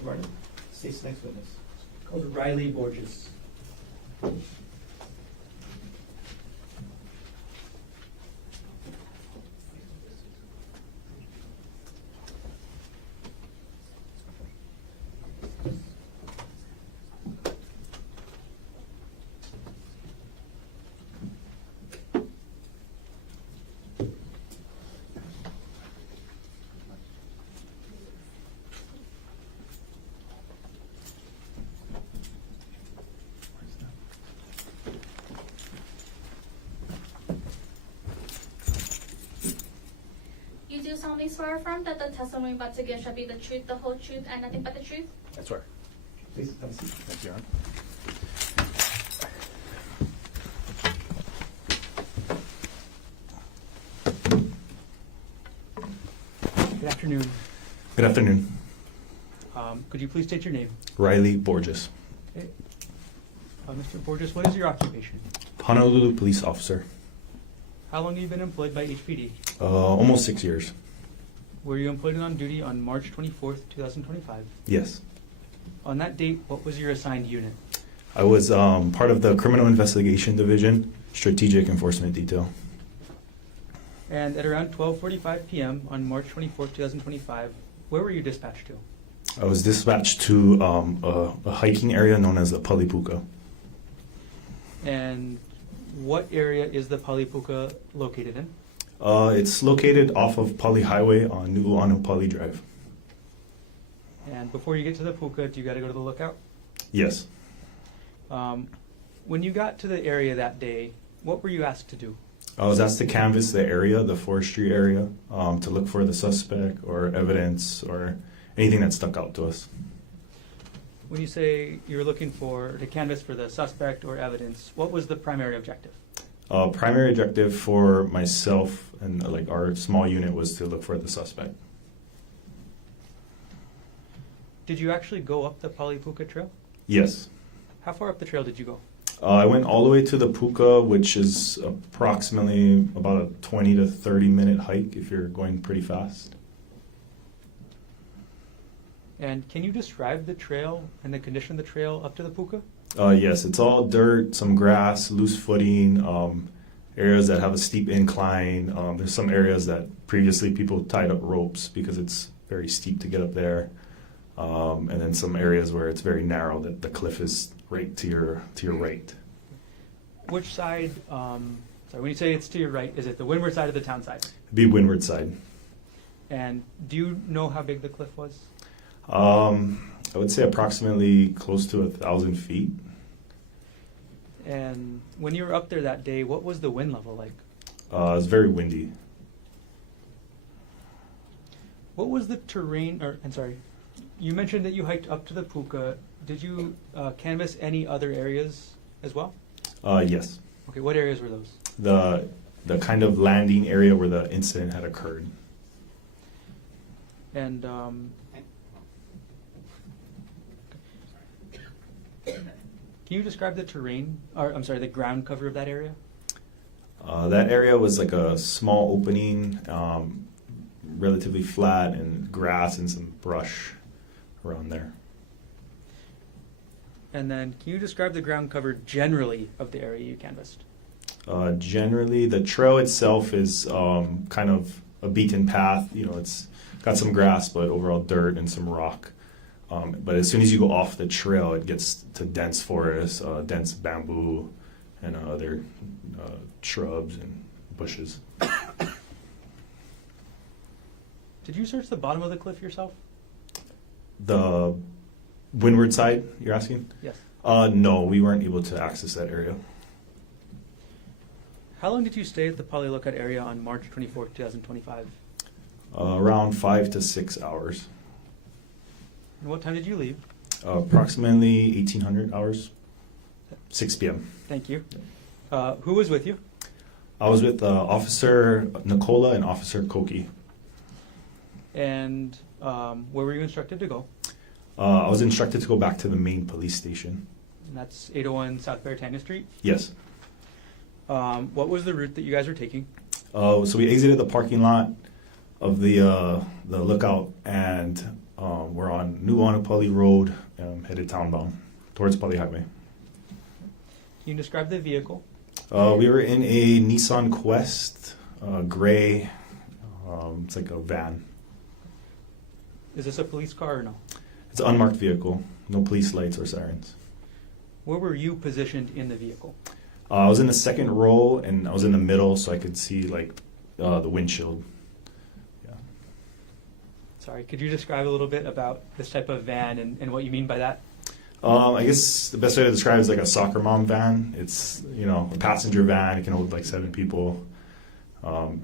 Mr. Martin, state's next witness. Called Riley Borges. You do solemnly swear or affirm that the testimony about to give shall be the truth, the whole truth, and nothing but the truth? That's right. Please have a seat. Thank you, Your Honor. Good afternoon. Good afternoon. Could you please state your name? Riley Borges, Okay. Mr. Borges, what is your occupation? Honolulu police officer. How long have you been employed by HPD? Almost 6 years. Were you employed and on duty on March 24th, 2025? Yes. On that date, what was your assigned unit? I was part of the Criminal Investigation Division, Strategic Enforcement Detail. And at around 12:45 p.m. on March 24th, 2025, where were you dispatched to? I was dispatched to a hiking area known as the Palipuka. And what area is the Palipuka located in? It's located off of Pali Highway on Nu'uanu Pali Drive. And before you get to the puka, do you got to go to the lookout? Yes. When you got to the area that day, what were you asked to do? I was asked to canvass the area, the forestry area, to look for the suspect or evidence or anything that stuck out to us. When you say you were looking for to canvass for the suspect or evidence, what was the primary objective? Primary objective for myself and like our small unit was to look for the suspect. Did you actually go up the Palipuka trail? Yes. How far up the trail did you go? I went all the way to the Puka, which is approximately about a 20 to 30 minute hike if you're going pretty fast. And can you describe the trail and the condition of the trail up to the puka? Yes, it's all dirt, some grass, loose footing, areas that have a steep incline. There's some areas that previously people tied up ropes because it's very steep to get up there. And then some areas where it's very narrow, that the cliff is right to your right. Which side, when you say it's to your right, is it the windward side or the town side? It'd be windward side. And do you know how big the cliff was? I would say approximately close to 1,000 feet. And when you were up there that day, what was the wind level like? It was very windy. What was the terrain, you mentioned that you hiked up to the puka. Did you canvass any other areas as well? Yes. Okay, what areas were those? The kind of landing area where the incident had occurred. And can you describe the terrain, the ground cover of that area? That area was like a small opening, relatively flat, and grass and some brush around there. And then can you describe the ground cover generally of the area you canvassed? Generally, the trail itself is kind of a beaten path. You know, it's got some grass, but overall dirt and some rock. But as soon as you go off the trail, it gets to dense forest, dense bamboo, and other shrubs and bushes. Did you search the bottom of the cliff yourself? The windward side, you're asking? Yes. No, we weren't able to access that area. How long did you stay at the Pali Lookout area on March 24th, 2025? Around 5 to 6 hours. And what time did you leave? Approximately 1,800 hours, 6 p.m. Thank you. Who was with you? I was with Officer Nicola and Officer Koki. And where were you instructed to go? I was instructed to go back to the main police station. And that's 801 South Beretania Street? Yes. What was the route that you guys were taking? So we exited the parking lot of the lookout and We're on New Honolulu Road, headed townbound towards Pali Highway. Can you describe the vehicle? We were in a Nissan Quest, gray. It's like a van. Is this a police car or no? It's an unmarked vehicle. No police lights or sirens. Where were you positioned in the vehicle? I was in the second row, and I was in the middle, so I could see like the windshield. Yeah. Sorry, could you describe a little bit about this type of van and what you mean by that? I guess the best way to describe it is like a soccer mom van. It's, a passenger van. It can hold like 7 people.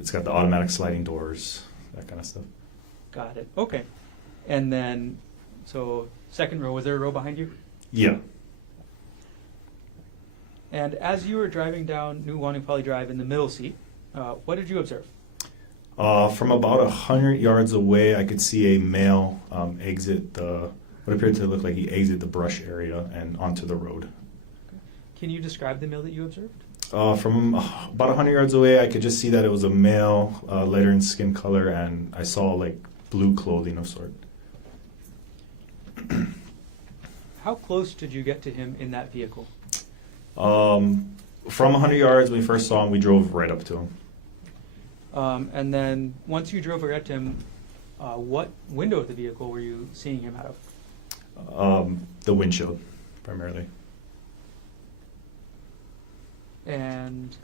It's got the automatic sliding doors, that kind of stuff. Got it. Okay. And then, so second row, was there a row behind you? Yeah. And as you were driving down New Wanupali Drive in the middle seat, what did you observe? From about 100 yards away, I could see a male exit what appeared to look like he exited the brush area and onto the road. Can you describe the male that you observed? From about 100 yards away, I could just see that it was a male, lighter in skin color, and I saw like blue clothing of sort. How close did you get to him in that vehicle? From 100 yards, when we first saw him, we drove right up to him. And then once you drove right up to him, what window of the vehicle were you seeing him out of? The windshield, primarily. And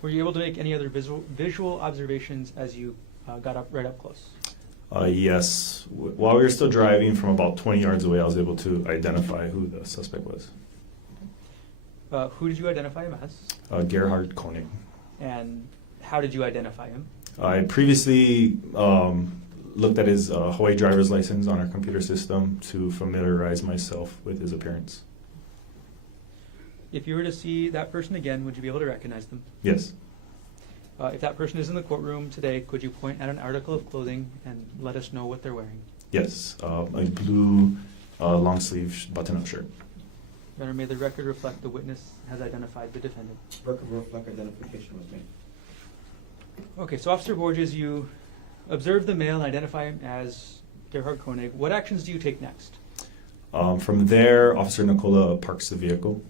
were you able to make any other visual observations as you got right up close? Yes. While we were still driving, from about 20 yards away, I was able to identify who the suspect was. Who did you identify him as? Gerhardt Konig. And how did you identify him? I previously looked at his Hawaii driver's license on our computer system to familiarize myself with his appearance. If you were to see that person again, would you be able to recognize them? Yes. If that person is in the courtroom today, could you point at an article of clothing and let us know what they're wearing? Yes. A blue long-sleeve button-up shirt. Your Honor, may the record reflect the witness has identified the defendant. Record reflect identification was made. Okay, so Officer Borges, you observe the male and identify him as Gerhardt Konig. What actions do you take next? From there, Officer Nicola parks the vehicle,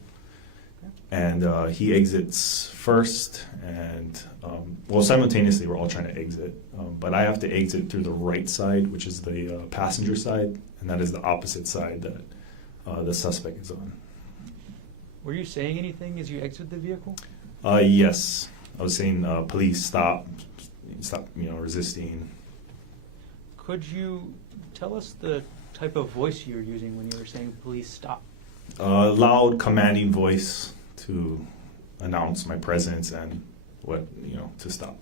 and he exits first, and simultaneously we're all trying to exit, but I have to exit through the right side, which is the passenger side, and that is the opposite side that the suspect is on. Were you saying anything as you exited the vehicle? Yes. I was saying, police, stop, resisting. Could you tell us the type of voice you were using when you were saying police stop? Loud, commanding voice to announce my presence and to stop.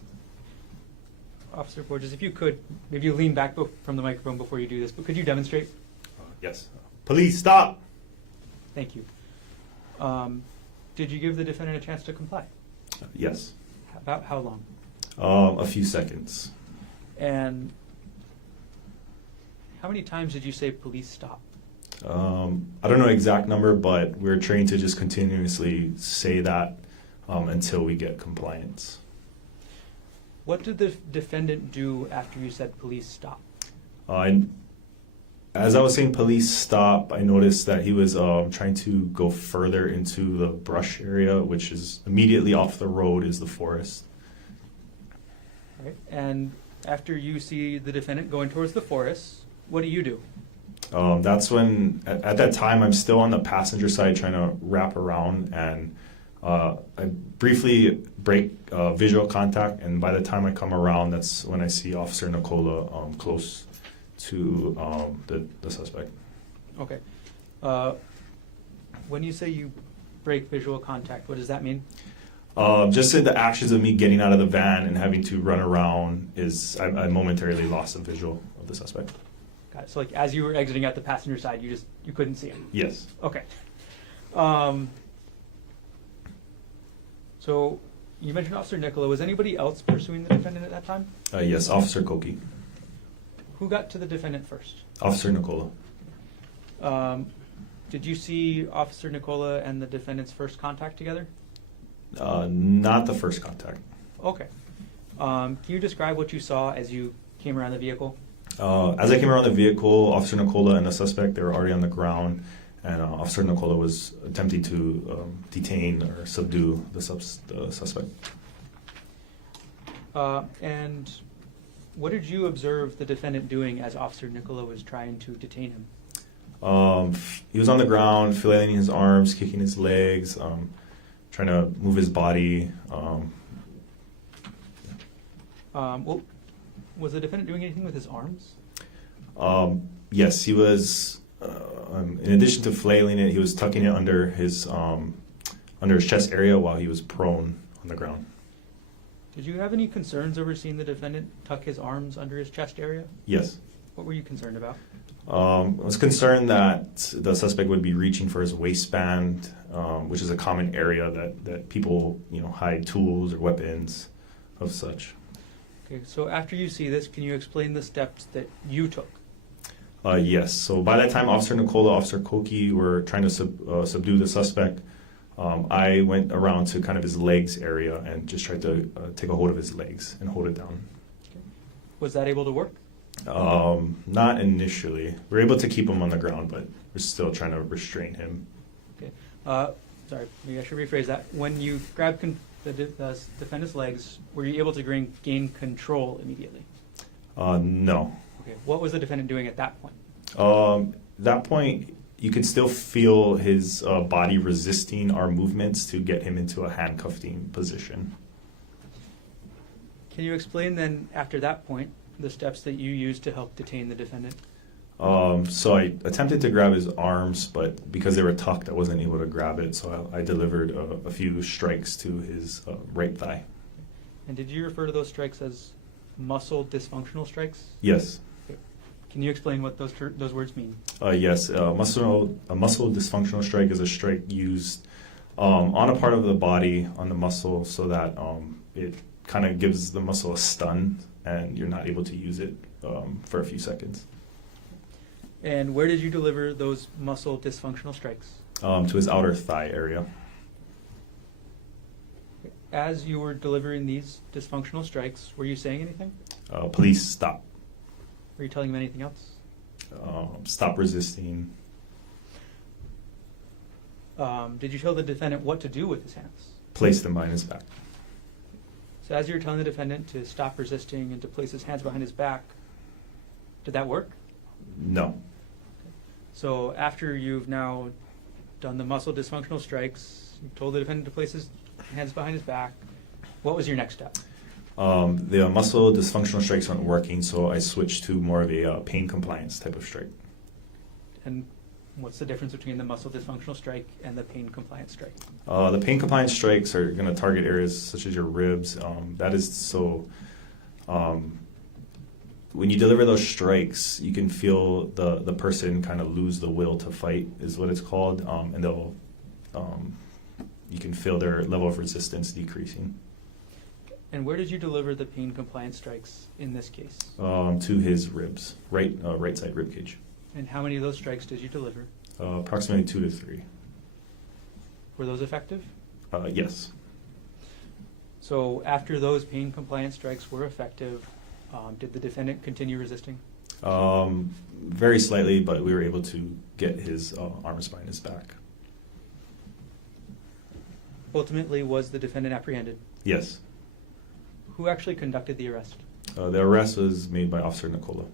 Officer Borges, if you could, maybe you lean back from the microphone before you do this, but could you demonstrate? Yes. Police, stop! Thank you. Did you give the defendant a chance to comply? Yes. About how long? A few seconds. And how many times did you say police stop? I don't know the exact number, but we're trained to just continuously say that until we get compliance. What did the defendant do after you said police stop? As I was saying police stop, I noticed that he was trying to go further into the brush area, which is immediately off the road is the forest. Right. And after you see the defendant going towards the forest, what do? That's when, at that time, I'm still on the passenger side trying to wrap around, and I briefly break visual contact, and by the time I come around, that's when I see Officer Nicola close to the suspect. Okay. When you say you break visual contact, what does that mean? Just in the actions of me getting out of the van and having to run around I momentarily lost the visual of the suspect. Got it. So like as you were exiting out the passenger side, you couldn't see him? Yes. Okay. So you mentioned Officer Nicola. Was anybody else pursuing the defendant at that time? Yes, Officer Koki. Who got to the defendant first? Officer Nicola. Did you see Officer Nicola and the defendant's first contact together? Not the first contact. Okay. Can you describe what you saw as you came around the vehicle? As I came around the vehicle, Officer Nicola and the suspect, they were already on the ground, and Officer Nicola was attempting to detain or subdue the suspect. And what did you observe the defendant doing as Officer Nicola was trying to detain him? He was on the ground, flailing his arms, kicking his legs, trying to move his body. Well, was the defendant doing anything with his arms? Yes, he was. In addition to flailing it, he was tucking it under his chest area while he was prone on the ground. Did you have any concerns over seeing the defendant tuck his arms under his chest area? Yes. What were you concerned about? I was concerned that the suspect would be reaching for his waistband, which is a common area that people hide tools or weapons of such. Okay, so after you see this, can you explain the steps that you took? Yes. So by that time, Officer Nicola, Officer Koki were trying to subdue the suspect. I went around to kind of his legs area and just tried to take a hold of his legs and hold it down. Okay. Was that able to work? Not initially. We were able to keep him on the ground, but we're still trying to restrain him. Okay. Sorry, maybe I should rephrase that. When you grabbed the defendant's legs, were you able to gain control immediately? No. Okay. What was the defendant doing at that point? That point, you could still feel his body resisting our movements to get him into a handcuffing position. Can you explain then, after that point, the steps that you used to help detain the defendant? So I attempted to grab his arms, but because they were tucked, I wasn't able to grab it. So I delivered a few strikes to his right thigh. And did you refer to those strikes as muscle dysfunctional strikes? Yes. Okay. Can you explain what those words mean? Yes. A muscle dysfunctional strike is a strike used on a part of the body, on the muscle, so that it kind of gives the muscle a stun, and you're not able to use it for a few seconds. And where did you deliver those muscle dysfunctional strikes? To his outer thigh area. As you were delivering these dysfunctional strikes, were you saying anything? Police, stop. Were you telling him anything else? Stop resisting. Did you tell the defendant what to do with his hands? Place them behind his back. So as you were telling the defendant to stop resisting and to place his hands behind his back, did that work? No. So after you've now done the muscle dysfunctional strikes, you told the defendant to place his hands behind his back, what was your next step? The muscle dysfunctional strikes weren't working, so I switched to more of a pain compliance type of strike. And what's the difference between the muscle dysfunctional strike and the pain compliance strike? The pain compliance strikes are going to target areas such as your ribs. That is so... when you deliver those strikes, you can feel the person kind of lose the will to fight, is what it's called, and they'll you can feel their level of resistance decreasing. And where did you deliver the pain compliance strikes in this case? To his ribs, right side rib cage. And how many of those strikes did you deliver? Approximately 2 to 3. Were those effective? Yes. So after those pain compliance strikes were effective, did the defendant continue resisting? Very slightly, but we were able to get his arms behind his back. Ultimately, was the defendant apprehended? Yes. Who actually conducted the arrest? The arrest was made by Officer Nicola.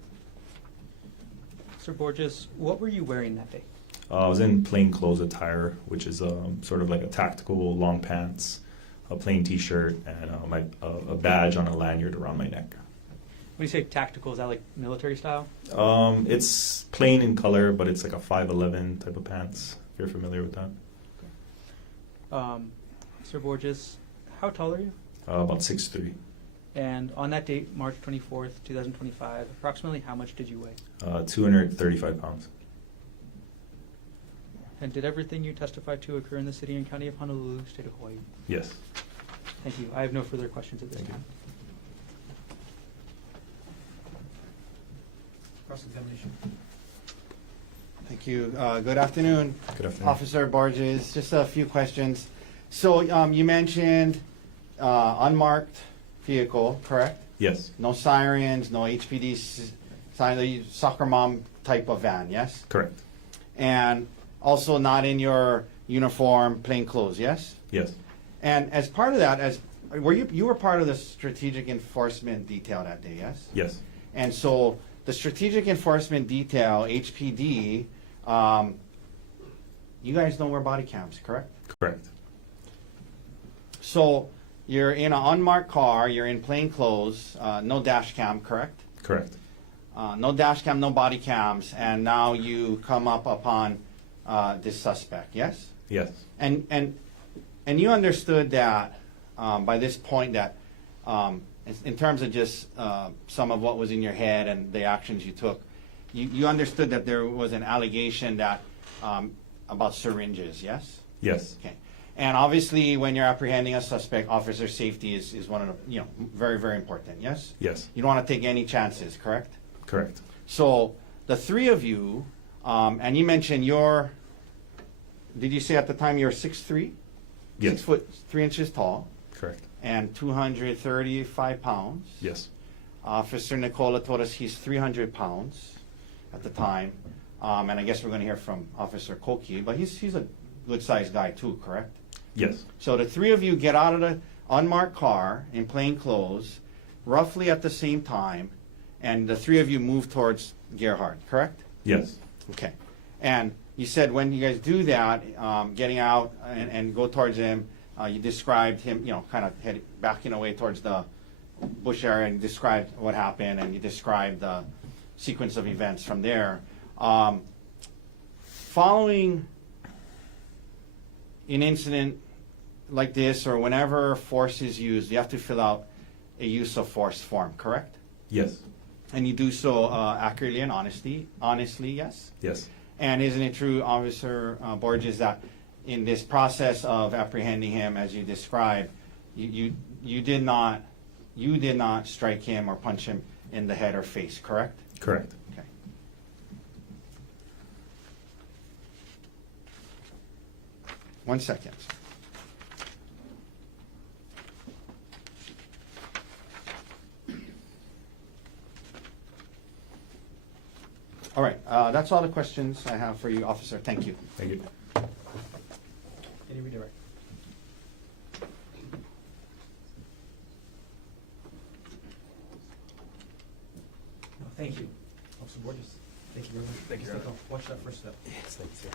Sir Borges, what were you wearing that day? I was in plain clothes attire, which is sort of like a tactical long pants, a plain T-shirt, and a badge on a lanyard around my neck. When you say tactical, is that like military style? It's plain in color, but it's like a 5'11" type of pants, if you're familiar with that. Sir Borges, how tall are you? About 6'3". And on that date, March 24th, 2025, approximately how much did you weigh? 235 pounds. And did everything you testified to occur in the city and county of Honolulu, state of Hawaii? Yes. Thank you. I have no further questions at this Thank you. time. Cross-examination. Thank you. Good afternoon, Good afternoon. Officer Borges. Just a few questions. So you mentioned unmarked vehicle, correct? Yes. No sirens, no HPD the soccer mom type of van, yes? Correct. And also not in your uniform, plain clothes, yes? Yes. And as part of that, you were part of the strategic enforcement detail that day, yes? Yes. And so the strategic enforcement detail, HPD, you guys don't wear body cams, correct? Correct. So you're in an unmarked car, you're in plain clothes, no dash cam, correct? Correct. No dash cam, no body cams, and now you come up upon this suspect, yes? Yes. And you understood that by this point that in terms of just some of what was in your head and the actions you took, you understood that there was an allegation that about syringes, yes? Yes. Okay. And obviously, when you're apprehending a suspect, officer safety is one of the, very, very important, yes? Yes. You don't want to take any chances, correct? Correct. So the three of you, and you mentioned did you say at the time you're 6'3"? Yes. 6 foot 3 inches tall Correct. and 235 pounds. Yes. Officer Nicola told us he's 300 pounds at the time. And I guess we're going to hear from Officer Koki, but he's a good-sized guy too, correct? Yes. So the three of you get out of the unmarked car in plain clothes, roughly at the same time, and the three of you move towards Gerhardt, correct? Yes. Okay. And you said when you guys do that, getting out and go towards him, you described him, kind of backing away towards the bush area, and you described what happened, and you described the sequence of events from there. Following an incident like this, or whenever force is used, you have to fill out a use of force form, correct? Yes. And you do so accurately and honestly, yes? Yes. And isn't it true, Officer Borges, that in this process of apprehending him, as you described, you did not strike him or punch him in the head or face, correct? Correct. Okay. One second. All right, that's all the questions I have for you, Officer. Thank you. Thank you. Can you redirect? No, thank you. Officer Borges, thank you very much. Thank you, Step up. Watch that first step. Yes, thanks.